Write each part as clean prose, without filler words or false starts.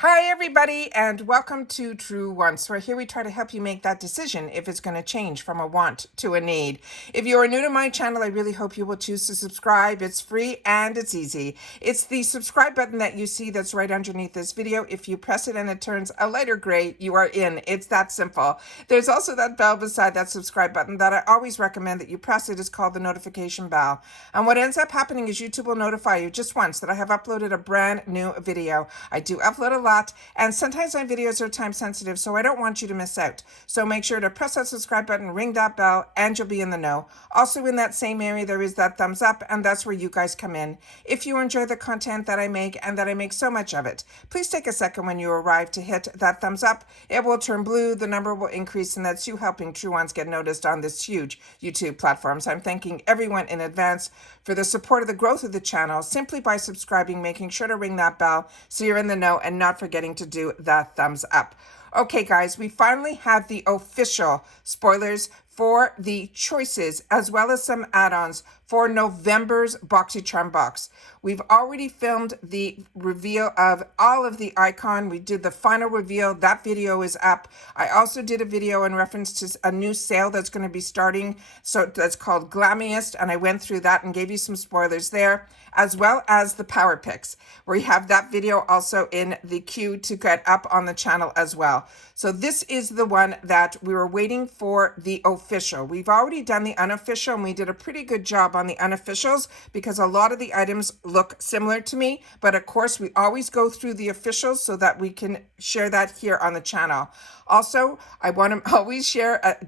Hi everybody and welcome to True Wants, where here we try to help you make that decision if it's going to change from a want to a need. If you are new to my channel, I really hope you will choose to subscribe. It's free and it's easy. It's the subscribe button that you see that's right underneath this video. If you press it and it turns a lighter gray, you are in. It's that simple. There's also that bell beside that subscribe button that I always recommend that you press. It is called the notification bell. And what ends up happening is YouTube will notify you just once that I have uploaded a brand new video. I do upload a lot, and sometimes my videos are time sensitive, so I don't want you to miss out. So make sure to press that subscribe button, ring that bell, and you'll be in the know. Also in that same area, there is that thumbs up, and that's where you guys come in. If you enjoy the content that I make, and that I make so much of it, please take a second when you arrive to hit that thumbs up. It will turn blue, the number will increase, and that's you helping True Ones get noticed on this huge YouTube platform. So I'm thanking everyone in advance for the support of the growth of the channel simply by subscribing, making sure to ring that bell so you're in the know, and not forgetting to do that thumbs up. Okay, guys, we finally have the official spoilers for the choices as well as some add-ons for November's Boxycharm box. We've already filmed the reveal of all of the icon. We did the final reveal. That video is up. I also did a video in reference to a new sale that's going to be starting. So that's called Glammiest. And I went through that and gave you some spoilers there, as well as the power picks. We have that video also in the queue to get up on the channel as well. So this is the one that we were waiting for, the official. We've already done the unofficial, and we did a pretty good job on the unofficials because a lot of the items look similar to me. But of course, we always go through the officials so that we can share that here on the channel. Also, I want to always share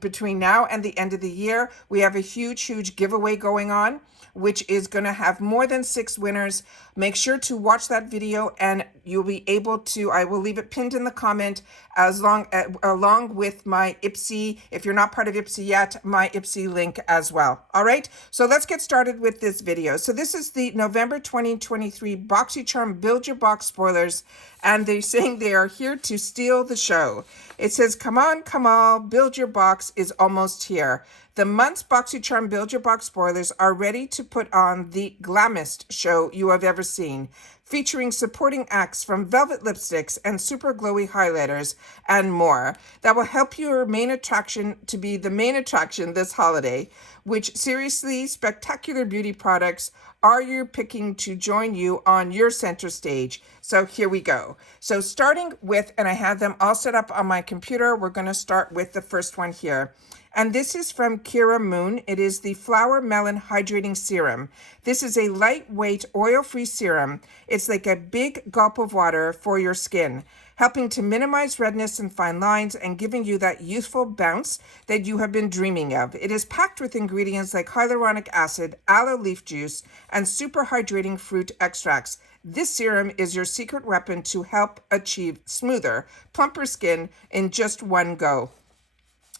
between now and the end of the year, we have a huge giveaway going on, which is going to have more than 6 winners. Make sure to watch that video and you'll be able to, I will leave it pinned in the comment along with my IPSY. If you're not part of IPSY yet, my IPSY link as well. All right, so let's get started with this video. So this is the November 2023 Boxycharm Build Your Box spoilers, and they're saying they are here to steal the show. It says, come on, Build Your Box is almost here. The month's Boxycharm Build Your Box spoilers are ready to put on the glammiest show you have ever seen, featuring supporting acts from velvet lipsticks and super glowy highlighters and more that will help your main attraction to be the main attraction this holiday. Which seriously spectacular beauty products are you picking to join you on your center stage? So here we go. So starting with, and I have them all set up on my computer, we're going to start with the first one here. And this is from Kira Moon. It is the Flower Melon Hydrating Serum. This is a lightweight oil-free serum. It's like a big gulp of water for your skin, helping to minimize redness and fine lines and giving you that youthful bounce that you have been dreaming of. It is packed with ingredients like hyaluronic acid, aloe leaf juice, and super hydrating fruit extracts. This serum is your secret weapon to help achieve smoother, plumper skin in just one go.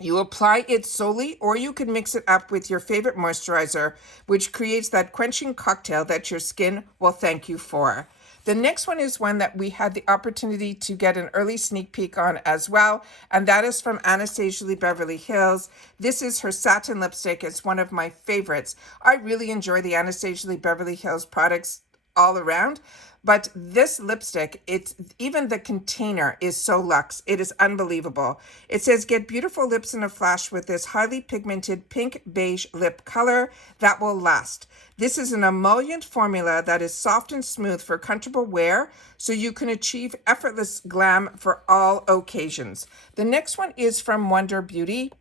You apply it solely, or you can mix it up with your favorite moisturizer, which creates that quenching cocktail that your skin will thank you for. The next one is one that we had the opportunity to get an early sneak peek on as well, and that is from Anastasia Beverly Hills. This is her Satin lipstick. It's one of my favorites. I really enjoy the Anastasia Beverly Hills products all around. But this lipstick, even the container is so luxe. It is unbelievable. It says, get beautiful lips in a flash with this highly pigmented pink beige lip color that will last. This is an emollient formula that is soft and smooth for comfortable wear, so you can achieve effortless glam for all occasions. The next one is from Wonder Beauty.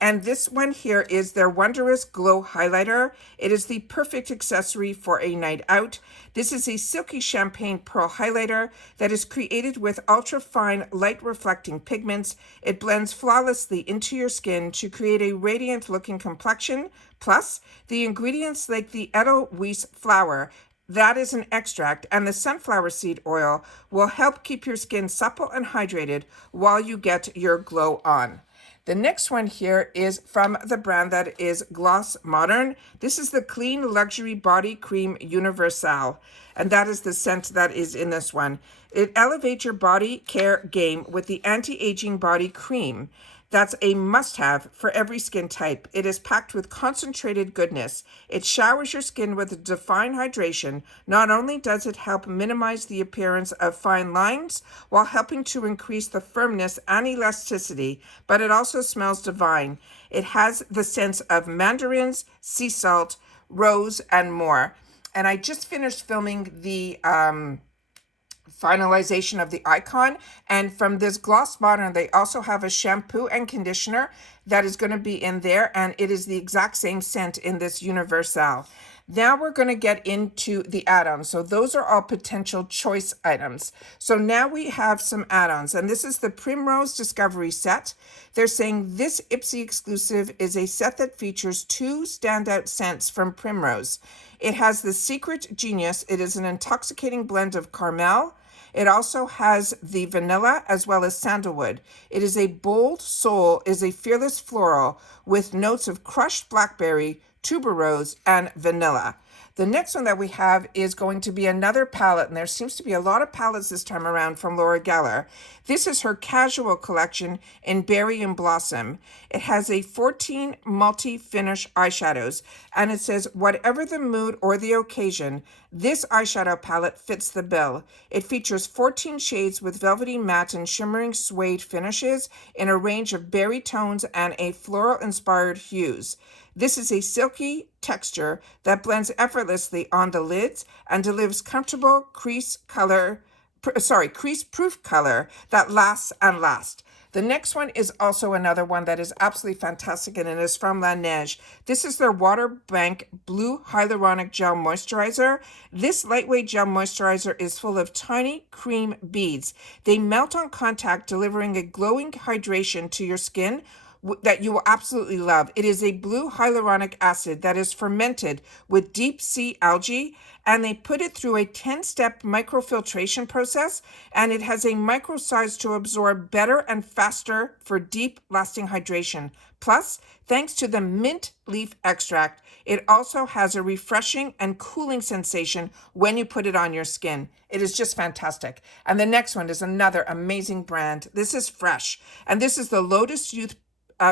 And this one here is their Wondrous Glow Highlighter. It is the perfect accessory for a night out. This is a silky champagne pearl highlighter that is created with ultra-fine light reflecting pigments. It blends flawlessly into your skin to create a radiant looking complexion. Plus, the ingredients like the Edelweiss flower, that is an extract, and the sunflower seed oil will help keep your skin supple and hydrated while you get your glow on. The next one here is from the brand that is Gloss Modern. This is the Clean Luxury Body Cream Universal, and that is the scent that is in this one. It elevates your body care game with the anti-aging body cream That's a must-have for every skin type. It is packed with concentrated goodness. It showers your skin with a defined hydration. Not only does it help minimize the appearance of fine lines while helping to increase the firmness and elasticity, but it also smells divine. It has the scents of mandarins, sea salt, rose, and more. And I just finished filming the finalization of the icon, and from this Gloss Modern they also have a shampoo and conditioner that is going to be in there, and it is the exact same scent in this Universal. Now we're going to get into the add-ons. So those are all potential choice items. So now we have some add-ons, and this is the Primrose Discovery Set. They're saying this IPSY exclusive is a set that features 2 standout scents from Primrose. It has the Secret Genius. It is an intoxicating blend of caramel. It also has the vanilla as well as sandalwood. It is a bold soul, is a fearless floral with notes of crushed blackberry, tuberose, and vanilla. The next one that we have is going to be another palette, and there seems to be a lot of palettes this time around from Laura Geller. This is her casual collection in Berry and Blossom. It has a 14 multi-finish eyeshadows, and it says, whatever the mood or the occasion, this eyeshadow palette fits the bill. It features 14 shades with velvety matte and shimmering suede finishes in a range of berry tones and a floral-inspired hues. This is a silky texture that blends effortlessly on the lids and delivers comfortable crease-proof color that lasts and lasts. The next one is also another one that is absolutely fantastic, and it is from La Neige. This is their Water Bank Blue Hyaluronic Gel Moisturizer. This lightweight gel moisturizer is full of tiny cream beads. They melt on contact, delivering a glowing hydration to your skin that you will absolutely love. It is a blue hyaluronic acid that is fermented with deep sea algae, and they put it through a 10-step microfiltration process, and it has a micro size to absorb better and faster for deep lasting hydration. Plus, thanks to the mint leaf extract, it also has a refreshing and cooling sensation when you put it on your skin. It is just fantastic. And the next one is another amazing brand. This is Fresh, and this is the Lotus Youth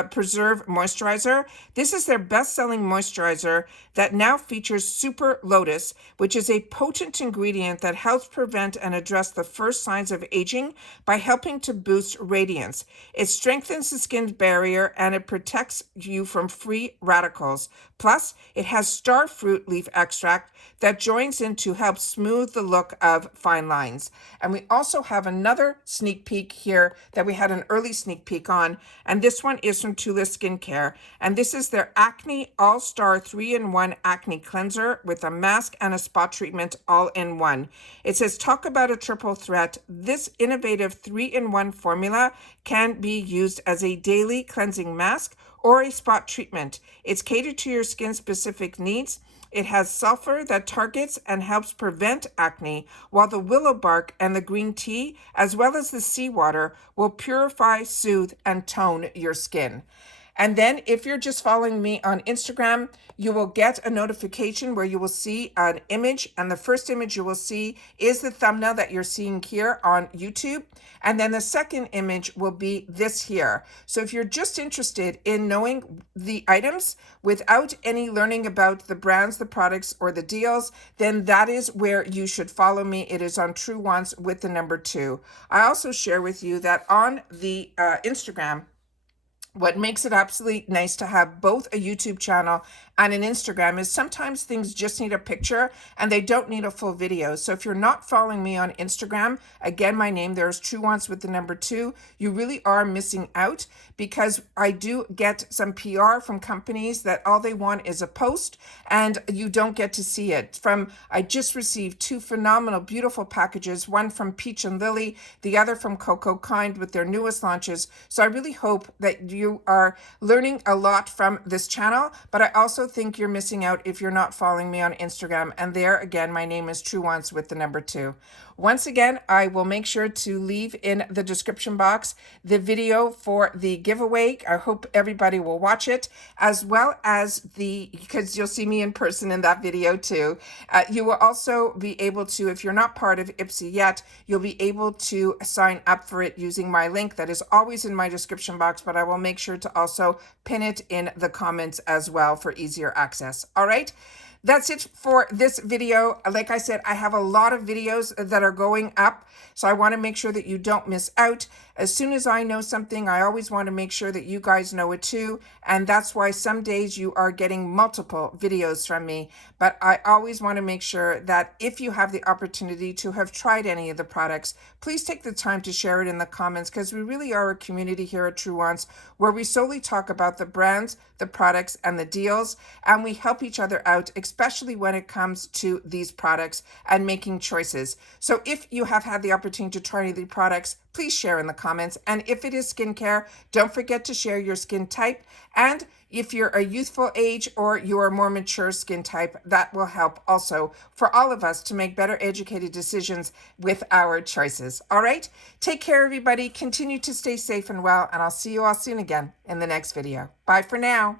Preserve Moisturizer. This is their best-selling moisturizer that now features Super Lotus, which is a potent ingredient that helps prevent and address the first signs of aging by helping to boost radiance. It strengthens the skin barrier and it protects you from free radicals. Plus, it has star fruit leaf extract that joins in to help smooth the look of fine lines. And we also have another sneak peek here that we had an early sneak peek on, and this one is from Tula Skincare, and this is their Acne All-Star 3-in-1 Acne Cleanser with a mask and a spot treatment all in one. It says, talk about a triple threat. This innovative 3-in-1 formula can be used as a daily cleansing mask or a spot treatment. It's catered to your skin-specific needs. It has sulfur that targets and helps prevent acne, while the willow bark and the green tea, as well as the seawater, will purify, soothe, and tone your skin. And then if you're just following me on Instagram, you will get a notification where you will see an image, and the first image you will see is the thumbnail that you're seeing here on YouTube. And then the second image will be this here. So if you're just interested in knowing the items without any learning about the brands, the products, or the deals, then that is where you should follow me. It is on True Wants with the number 2. I also share with you that on the Instagram, what makes it absolutely nice to have both a YouTube channel and an Instagram is sometimes things just need a picture and they don't need a full video. So if you're not following me on Instagram, again, my name there is True Wants with the number 2. You really are missing out, because I do get some PR from companies that all they want is a post and you don't get to see it. I just received 2 phenomenal, beautiful packages, one from Peach and Lily, the other from Coco Kind with their newest launches. So I really hope that you are learning a lot from this channel, but I also think you're missing out if you're not following me on Instagram. And there again, my name is True Wants with the number 2. Once again, I will make sure to leave in the description box the video for the giveaway. I hope everybody will watch it, as well as because you'll see me in person in that video too. You will also be able to, if you're not part of IPSY yet, you'll be able to sign up for it using my link that is always in my description box, but I will make sure to also pin it in the comments as well for easier access. All right. That's it for this video. Like I said, I have a lot of videos that are going up, so I want to make sure that you don't miss out. As soon as I know something, I always want to make sure that you guys know it too, and that's why some days you are getting multiple videos from me. But I always want to make sure that if you have the opportunity to have tried any of the products, please take the time to share it in the comments, because we really are a community here at True Wants where we solely talk about the brands, the products, and the deals, and we help each other out, especially when it comes to these products and making choices. So if you have had the opportunity to try any of the products, please share in the comments. And if it is skincare, don't forget to share your skin type. And if you're a youthful age or you're a more mature skin type, that will help also for all of us to make better educated decisions with our choices. All right? Take care, everybody. Continue to stay safe and well, and I'll see you all soon again in the next video. Bye for now.